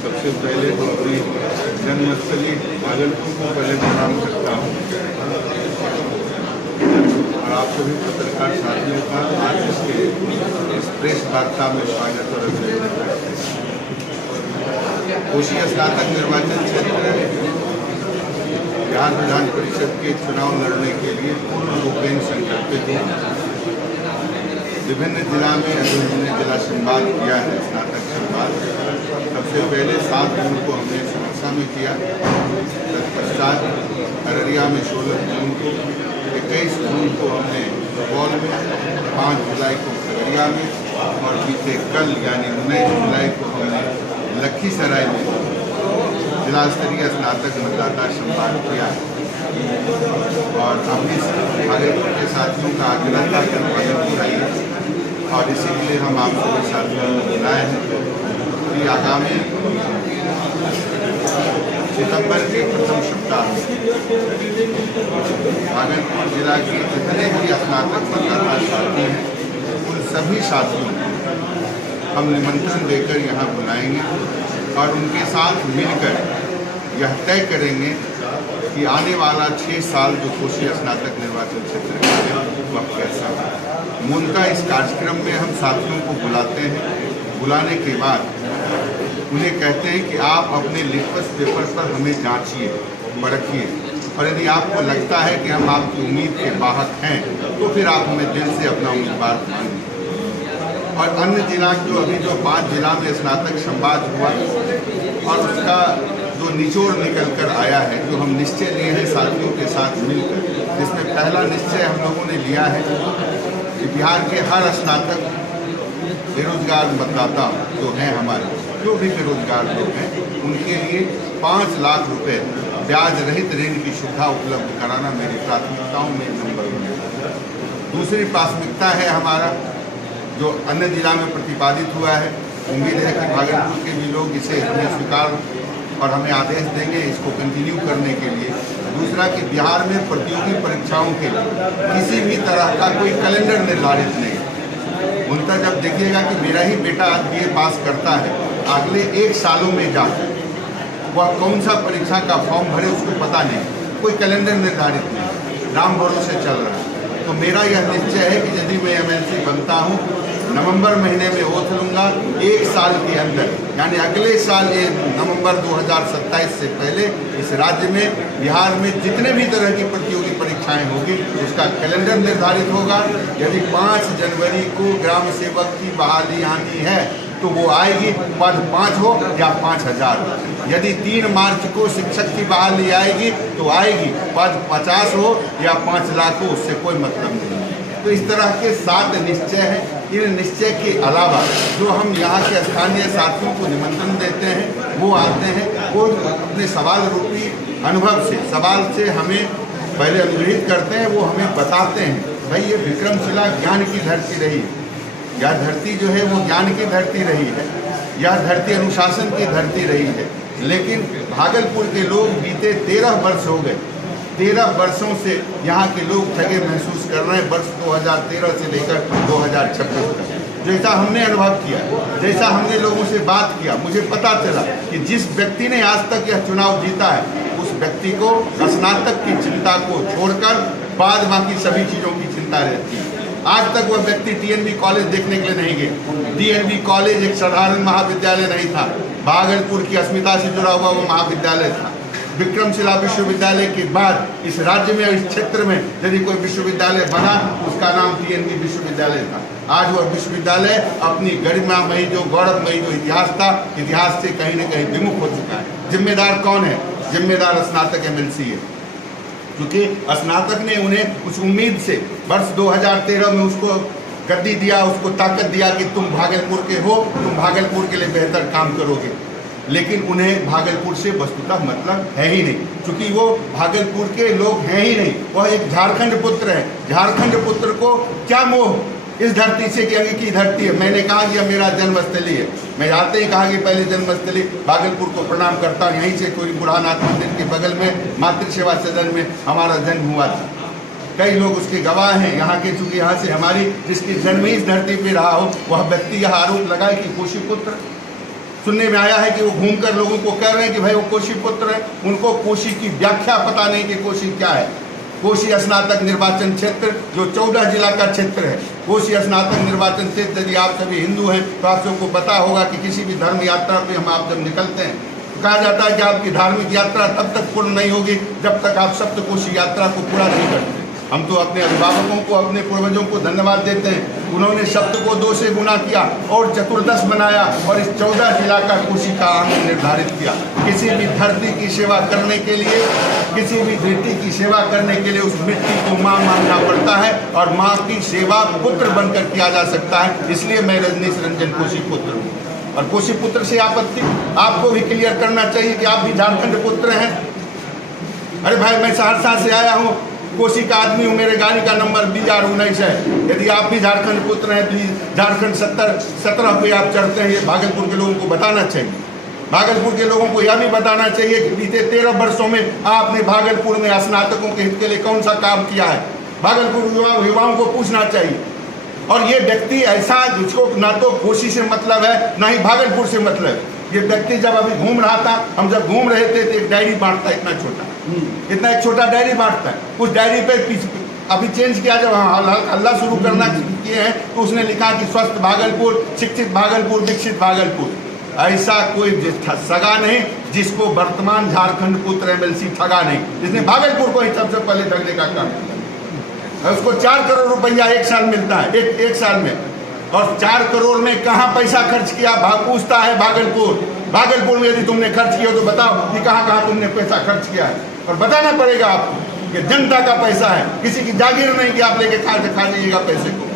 सबसे पहले तो अपनी जन्मस्थली भागलपुर को पहले प्रणाम करता हूँ और आप सभी पत्रकार साथियों का आज इसके इस प्रेस वार्ता में स्वागत और अभिनंदन करते हैं। कोशी स्नातक निर्वाचन क्षेत्र बिहार विधान परिषद के चुनाव लड़ने के लिए पूर्ण रूपेण संकल्पित है। विभिन्न जिला में हमने जिला संवाद किया है, स्नातक संवाद। सबसे पहले 7 जून को हमने सहरसा में किया, तत्पश्चात अररिया में 16 जून को, 21 जून को हमने सुपौल में, 5 जुलाई को खगड़िया में और बीते कल यानी 19 जुलाई को हमने लखीसराय में जिला स्तरीय स्नातक मतदाता संवाद किया है। और हमने भागलपुर के साथियों का आग्रह था कि भागलपुर आइए और इसीलिए हम आप सभी साथियों को बुलाए हैं कि आगामी सितंबर के प्रथम सप्ताह भागलपुर जिला के जितने भी स्नातक मतदाता साथी हैं उन सभी साथियों को हम निमंत्रण देकर यहाँ बुलाएंगे और उनके साथ मिलकर यह तय करेंगे कि आने वाला 6 साल जो कोशी स्नातक निर्वाचन क्षेत्र का है वह कैसा है। मूलतः इस कार्यक्रम में हम साथियों को बुलाते हैं, बुलाने के बाद उन्हें कहते हैं कि आप अपने लिटमस पेपर पर हमें जांचिए, परखिए और यदि आपको लगता है कि हम आपकी उम्मीद के बाहर हैं तो फिर आप हमें दिल से अपना उम्मीदवार मानिए। और अन्य जिला जो 5 जिला में स्नातक संवाद हुआ और उसका जो निचोड़ निकल कर आया है, जो हम निश्चय लिए हैं साथियों के साथ मिलकर, जिसमें पहला निश्चय हम लोगों ने लिया है कि बिहार के हर स्नातक बेरोजगार मतदाता जो हैं हमारे, जो भी बेरोजगार लोग हैं, उनके लिए 5 लाख रुपए ब्याज रहित ऋण की सुविधा उपलब्ध कराना मेरी प्राथमिकताओं में नंबर 1 है। दूसरी प्राथमिकता है हमारा जो अन्य जिला में प्रतिपादित हुआ है। उम्मीद है कि भागलपुर के भी लोग इसे हमें स्वीकार और हमें आदेश देंगे इसको कंटिन्यू करने के लिए। दूसरा कि बिहार में प्रतियोगी परीक्षाओं के लिए किसी भी तरह का कोई कैलेंडर निर्धारित नहीं। उनका जब देखिएगा कि मेरा ही बेटा आज BA पास करता है, अगले 1 सालों में जाकर वह कौन सा परीक्षा का फॉर्म भरे उसको पता नहीं, कोई कैलेंडर निर्धारित नहीं, राम भरोसे चल रहा है। तो मेरा यह निश्चय है कि यदि मैं MLC बनता हूँ, नवंबर महीने में ओथ लूँगा, 1 साल के अंदर यानी अगले साल ये नवंबर 2027 से पहले इस राज्य में बिहार में जितने भी तरह की प्रतियोगी परीक्षाएं होगी उसका कैलेंडर निर्धारित होगा। यदि 5 जनवरी को ग्राम सेवक की बहाली आनी है तो वो आएगी, पद 5 हो या 5000। यदि 3 मार्च को शिक्षक की बहाली आएगी तो आएगी, पद 50 हो या 5 लाख हो, उससे कोई मतलब नहीं। तो इस तरह के 7 निश्चय हैं। इन निश्चय के अलावा जो हम यहाँ के स्थानीय साथियों को निमंत्रण देते हैं वो आते हैं, वो अपने सवाल रूपी अनुभव से, सवाल से हमें पहले अनुग्रहित करते हैं, वो हमें बताते हैं भाई ये विक्रमशिला ज्ञान की धरती रही, यह धरती जो है वो ज्ञान की धरती रही है, यह धरती अनुशासन की धरती रही है। लेकिन भागलपुर के लोग बीते 13 वर्ष हो गए, 13 वर्षों से यहाँ के लोग ठगे महसूस कर रहे हैं। वर्ष 2013 से लेकर 2026 तक जैसा हमने अनुभव किया, जैसा हमने लोगों से बात किया, मुझे पता चला कि जिस व्यक्ति ने आज तक यह चुनाव जीता है उस व्यक्ति को स्नातक की चिंता को छोड़कर बाद बाकी सभी चीज़ों की चिंता रहती है। आज तक वह व्यक्ति TNV कॉलेज देखने के लिए नहीं गए। TNV कॉलेज एक साधारण महाविद्यालय नहीं था, भागलपुर की अस्मिता से जुड़ा हुआ वो महाविद्यालय था। विक्रमशिला विश्वविद्यालय के बाद इस राज्य में, इस क्षेत्र में यदि कोई विश्वविद्यालय बना उसका नाम TNV विश्वविद्यालय था। आज वह विश्वविद्यालय अपनी गरिमामयी जो गौरवमयी जो इतिहास था, इतिहास से कहीं न कहीं विमुख हो चुका है। जिम्मेदार कौन है? जिम्मेदार स्नातक MLC है, क्योंकि स्नातक ने उन्हें उस उम्मीद से वर्ष 2013 में उसको गद्दी दिया, उसको ताकत दिया कि तुम भागलपुर के हो, तुम भागलपुर के लिए बेहतर काम करोगे। लेकिन उन्हें भागलपुर से वस्तुतः मतलब है ही नहीं, क्योंकि वो भागलपुर के लोग हैं ही नहीं। वह एक झारखंड पुत्र है। झारखंड पुत्र को क्या मोह इस धरती से कि अंग की धरती है। मैंने कहा कि मेरा जन्मस्थली है, मैं आते ही कहा कि पहले जन्मस्थली भागलपुर को प्रणाम करता हूँ। यहीं से कोई बुढ़ानाथ मंदिर के बगल में मातृ सेवा सदन में हमारा जन्म हुआ था। कई लोग उसके गवाह हैं यहाँ के, चूँकि यहाँ से हमारी जिसकी जन्म ही इस धरती पे रहा हो, वह व्यक्ति यह आरोप लगाए कि कोशी पुत्र सुनने में आया है कि वो घूमकर लोगों को कह रहे हैं कि भाई वो कोशी पुत्र है। उनको कोशी की व्याख्या पता नहीं कि कोशी क्या है। कोशी स्नातक निर्वाचन क्षेत्र जो 14 जिला का क्षेत्र है, कोशी स्नातक निर्वाचन क्षेत्र, यदि आप सभी हिंदू हैं तो आप सबको पता होगा कि किसी भी धर्म यात्रा पे आप जब निकलते हैं तो कहा जाता है कि आपकी धार्मिक यात्रा तब तक पूर्ण नहीं होगी जब तक आप सप्तकोशी यात्रा को पूरा नहीं करते। हम तो अपने अभिभावकों को, अपने पूर्वजों को धन्यवाद देते हैं, उन्होंने शब्द को 2 से गुना किया और चतुर्दश बनाया और इस 14 जिला का कोशी का अंग निर्धारित किया। किसी भी धरती की सेवा करने के लिए, किसी भी धरती की सेवा करने के लिए उस मिट्टी को माँ मानना पड़ता है और माँ की सेवा पुत्र बनकर किया जा सकता है। इसलिए मैं रजनीश रंजन कोशी पुत्र हूँ। और कोशी पुत्र से आपत्ति आपको भी क्लियर करना चाहिए कि आप भी झारखंड पुत्र हैं। अरे भाई, मैं सहरसा से आया हूँ, कोशी का आदमी हूँ, मेरे गाड़ी का नंबर BR19 है। यदि आप भी झारखंड पुत्र हैं तो झारखंड 17 पे आप चढ़ते हैं, ये भागलपुर के लोगों को बताना चाहिए। भागलपुर के लोगों को यह भी बताना चाहिए कि बीते 13 वर्षों में आपने भागलपुर में स्नातकों के हित के लिए कौन सा काम किया है। भागलपुर युवाओं को पूछना चाहिए। और ये व्यक्ति ऐसा जिसको ना तो कोशी से मतलब है ना ही भागलपुर से मतलब है, ये व्यक्ति जब अभी घूम रहा था, हम जब घूम रहे थे तो एक डायरी बांटता है, इतना छोटा, इतना एक छोटा डायरी बांटता है। उस डायरी पे अभी चेंज किया, जब हल्ला शुरू करना किए हैं तो उसने लिखा कि स्वस्थ भागलपुर, शिक्षित भागलपुर, विकसित भागलपुर। ऐसा कोई सगा नहीं जिसको वर्तमान झारखंड पुत्र MLC ठगा नहीं, जिसने भागलपुर को ही सबसे पहले ठगने का काम किया। उसको 4 करोड़ रुपया एक साल मिलता है, एक साल में। और 4 करोड़ में कहाँ पैसा खर्च किया पूछता है भागलपुर में यदि तुमने खर्च किया तो बताओ कि कहाँ तुमने पैसा खर्च किया है। और बताना पड़ेगा आपको कि जनता का पैसा है, किसी की जागीर नहीं कि आप लेके खा जाइएगा पैसे को।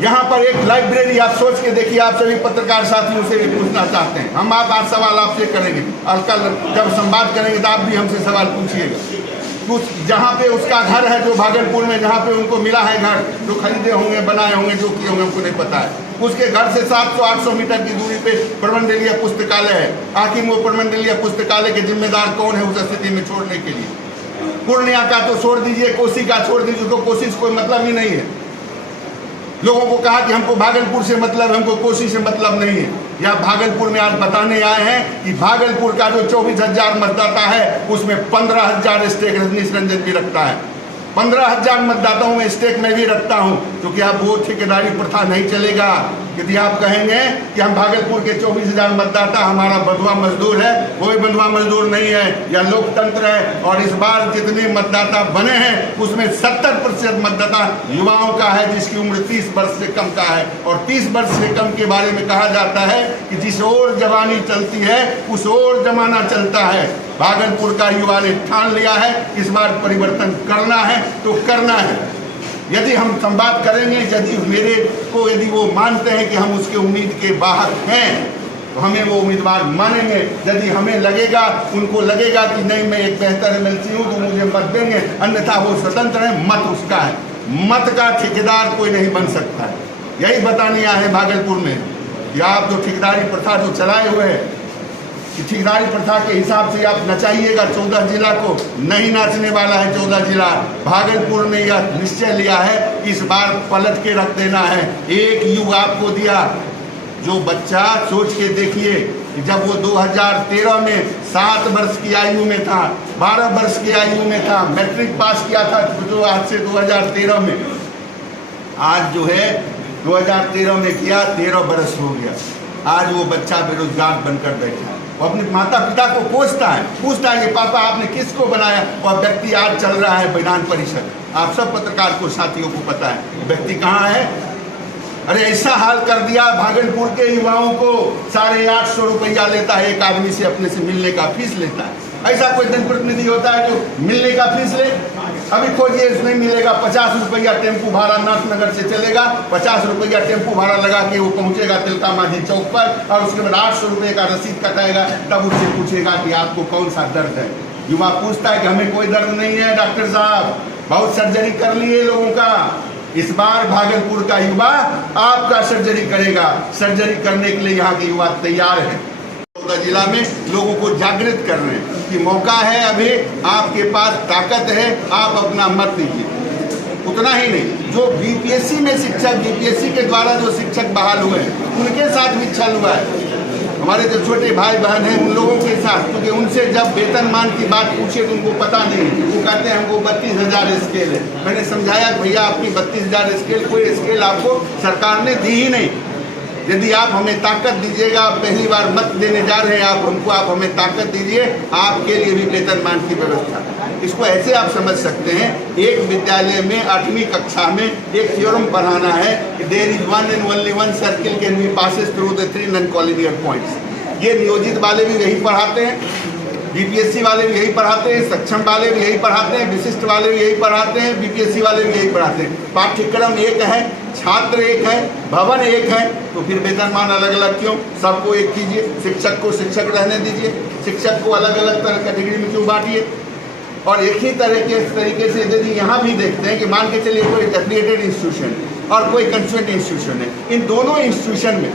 यहाँ पर एक लाइब्रेरी, आप सोच के देखिए, आप सभी पत्रकार साथियों से भी पूछना चाहते हैं। हम आप आज सवाल आपसे करेंगे और कल जब संवाद करेंगे तो आप भी हमसे सवाल पूछिएगा। कुछ जहाँ पे उसका घर है, जो भागलपुर में जहाँ पे उनको मिला है घर, जो खरीदे होंगे, बनाए होंगे, जो किए होंगे, हमको नहीं पता है। उसके घर से 700-800 मीटर की दूरी पे प्रमंडलीय पुस्तकालय है। आखिर वो प्रमंडलीय पुस्तकालय के जिम्मेदार कौन है उस स्थिति में छोड़ने के लिए? पूर्णिया का तो छोड़ दीजिए, कोसी का छोड़ दीजिए, तो कोसी से कोई मतलब ही नहीं है। लोगों को कहा कि हमको भागलपुर से मतलब, हमको कोसी से मतलब नहीं है। या भागलपुर में आज बताने आए हैं कि भागलपुर का जो 24,000 मतदाता है उसमें 15,000 स्टेक रजनीश रंजन भी रखता है। 15,000 मतदाताओं में स्टेक में भी रखता हूं, क्योंकि आप वो ठेकेदारी प्रथा नहीं चलेगा। यदि आप कहेंगे कि हम भागलपुर के 24,000 मतदाता हमारा बंधुआ मजदूर है, कोई बंधुआ मजदूर नहीं है, या लोकतंत्र है। और इस बार जितने मतदाता बने हैं उसमें 70% मतदाता युवाओं का है, जिसकी उम्र 30 वर्ष से कम का है। और 30 वर्ष से कम के बारे में कहा जाता है कि जिस ओर जवानी चलती है उस ओर जमाना चलता है। भागलपुर का युवा ने ठान लिया है इस बार परिवर्तन करना है तो करना है। यदि हम संवाद करेंगे, यदि वो मानते हैं कि हम उसके उम्मीद के बाहर हैं तो हमें वो उम्मीदवार मानेंगे। यदि हमें लगेगा, उनको लगेगा कि नहीं मैं एक बेहतर MLC हूँ तो मुझे मत देंगे, अन्यथा वो स्वतंत्र है, मत उसका है। मत का ठेकेदार कोई नहीं बन सकता है। यही बताने आए हैं भागलपुर में कि आप जो ठेकेदारी प्रथा जो चलाए हुए हैं, कि ठेकेदारी प्रथा के हिसाब से आप नचाइएगा 14 जिला को, नहीं नाचने वाला है 14 जिला। भागलपुर ने यह निश्चय लिया है इस बार पलट के रख देना है। एक युग आपको दिया, जो बच्चा सोच के देखिए कि जब वो 2013 में 7 वर्ष की आयु में था, 12 वर्ष की आयु में था, मैट्रिक पास किया था जो आज से 2013 में, आज जो है 2013 में किया 13 वर्ष हो गया। आज वो बच्चा बेरोजगार बनकर बैठा है। वो अपने माता पिता को पूछता है कि पापा आपने किसको बनाया। और व्यक्ति आज चल रहा है विधान परिषद। आप सब पत्रकार को साथियों को पता है व्यक्ति कहाँ है। अरे ऐसा हाल कर दिया भागलपुर के युवाओं को, 850 रुपया लेता है एक आदमी से, अपने से मिलने का फीस लेता है। ऐसा कोई जनप्रतिनिधि होता है जो मिलने का फीस ले? अभी खोजिए, नहीं मिलेगा। 50 रुपया टेम्पू भाड़ा नाथनगर से चलेगा, 50 रुपया टेम्पू भाड़ा लगा के वो पहुंचेगा तिलका माझी चौक पर, और उसके बाद 800 रुपये का रसीद कटाएगा। तब उससे पूछेगा कि आपको कौन सा दर्द है। युवा पूछता है कि हमें कोई दर्द नहीं है डॉक्टर साहब, बहुत सर्जरी कर लिए लोगों का। इस बार भागलपुर का युवा आपका सर्जरी करेगा। सर्जरी करने के लिए यहाँ के युवा तैयार है। जिला में लोगों को जागृत कर रहे हैं कि मौका है, अभी आपके पास ताकत है, आप अपना मत दीजिए। उतना ही नहीं, जो BPSC में शिक्षक, BPSC के द्वारा जो शिक्षक बहाल हुए हैं उनके साथ भी छल हुआ है। हमारे जो छोटे भाई बहन हैं उन लोगों के साथ, क्योंकि उनसे जब वेतनमान की बात पूछे तो उनको पता नहीं, वो कहते हैं हमको 32,000 स्केल है। मैंने समझाया भैया आपकी 32,000 स्केल कोई स्केल आपको सरकार ने दी ही नहीं। यदि आप हमें ताकत दीजिएगा, आप पहली बार मत देने जा रहे हैं आप हमको, आप हमें ताकत दीजिए, आपके लिए भी वेतनमान की व्यवस्था। इसको ऐसे आप समझ सकते हैं, एक विद्यालय में 8वीं कक्षा में एक थ्योरम पढ़ाना है कि there is one and only one circle can be passes through the 3 non collinear points. ये नियोजित वाले भी यही पढ़ाते हैं, बीपीएससी वाले भी यही पढ़ाते हैं, सक्षम वाले भी यही पढ़ाते हैं, विशिष्ट वाले भी यही पढ़ाते हैं, बीपीएससी वाले भी यही पढ़ाते हैं। पाठ्यक्रम एक है, छात्र एक है, भवन एक है, तो फिर वेतनमान अलग अलग क्यों? सबको एक कीजिए, शिक्षक को शिक्षक रहने दीजिए, शिक्षक को अलग अलग तरह कैटेगरी में क्यों बांटिए? और एक ही तरीके से यदि यहाँ भी देखते हैं कि मान के चलिए कोई एफिलिएटेड इंस्टीट्यूशन और कोई कंसर्ट इंस्टीट्यूशन है, इन दोनों इंस्टीट्यूशन में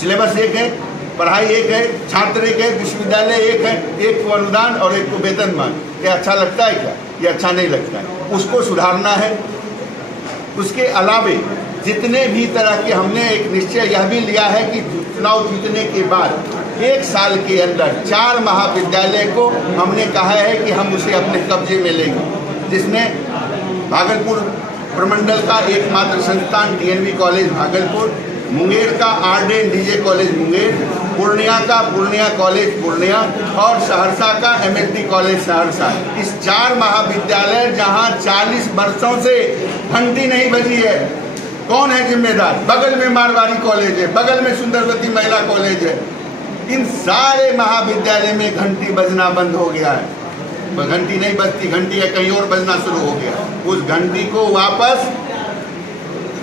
सिलेबस एक है, पढ़ाई एक है, छात्र एक है, विश्वविद्यालय एक है, एक को अनुदान और एक को वेतनमान। क्या अच्छा लगता है क्या? ये अच्छा नहीं लगता है, उसको सुधारना है। उसके अलावे जितने भी तरह के हमने एक निश्चय यह भी लिया है कि चुनाव जीतने के बाद 1 साल के अंदर 4 महाविद्यालय को हमने कहा है कि हम उसे अपने कब्जे में लेंगे, जिसमें भागलपुर प्रमंडल का एकमात्र संस्थान डीएनवी कॉलेज भागलपुर, मुंगेर का आरडे डीजे कॉलेज मुंगेर, पूर्णिया का पूर्णिया कॉलेज पूर्णिया और सहरसा का एमएसडी कॉलेज सहरसा। इस 4 महाविद्यालय जहां 40 वर्षों से घंटी नहीं बजी है, कौन है जिम्मेदार? बगल में मारवाड़ी कॉलेज है, बगल में सुंदरवती महिला कॉलेज है। इन सारे महाविद्यालय में घंटी बजना बंद हो गया है, घंटी नहीं बजती, घंटी है कहीं और बजना शुरू हो गया। उस घंटी को वापस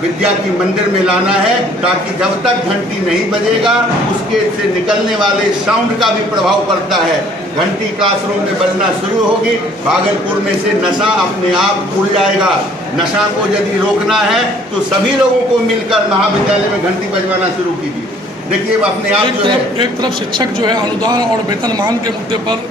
विद्या की मंदिर में लाना है, ताकि जब तक घंटी नहीं बजेगा उसके से निकलने वाले साउंड का भी प्रभाव पड़ता है। घंटी क्लासरूम में बजना शुरू होगी, भागलपुर में से नशा अपने आप उड़ जाएगा। नशा को यदि रोकना है तो सभी लोगों को मिलकर महाविद्यालय में घंटी बजवाना शुरू कीजिए। देखिए अपने आप जो है, एक तरफ शिक्षक जो है अनुदान और वेतनमान के मुद्दे पर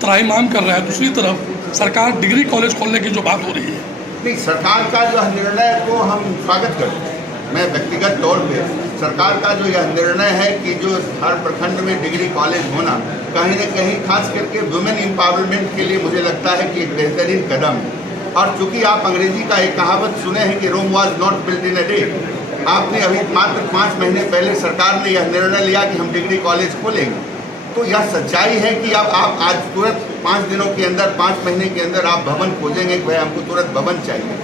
त्राहिमाम कर रहा है, दूसरी तरफ सरकार डिग्री कॉलेज खोलने की जो बात हो रही है। नहीं, सरकार का जो निर्णय को हम स्वागत करते हैं। मैं व्यक्तिगत तौर पे सरकार का जो यह निर्णय है कि जो हर प्रखंड में डिग्री कॉलेज होना कहीं न कहीं खास करके वुमेन एम्पावरमेंट के लिए मुझे लगता है कि एक बेहतरीन कदम है। और चूंकि आप अंग्रेजी का एक कहावत सुने हैं कि Rome was not built in a day, आपने अभी मात्र 5 महीने पहले सरकार ने यह निर्णय लिया कि हम डिग्री कॉलेज खोलेंगे, तो यह सच्चाई है कि अब आप आज तुरंत 5 दिनों के अंदर, 5 महीने के अंदर आप भवन खोजेंगे कि भाई हमको तुरंत भवन चाहिए।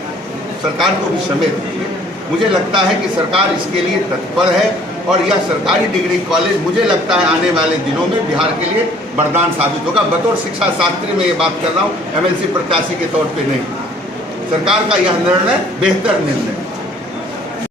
सरकार को भी समय दीजिए। मुझे लगता है कि सरकार इसके लिए तत्पर है और यह सरकारी डिग्री कॉलेज मुझे लगता है आने वाले दिनों में बिहार के लिए वरदान साबित होगा। बतौर शिक्षा शास्त्री में ये बात कर रहा हूँ, एमएलसी प्रत्याशी के तौर पे नहीं। सरकार का यह निर्णय बेहतर निर्णय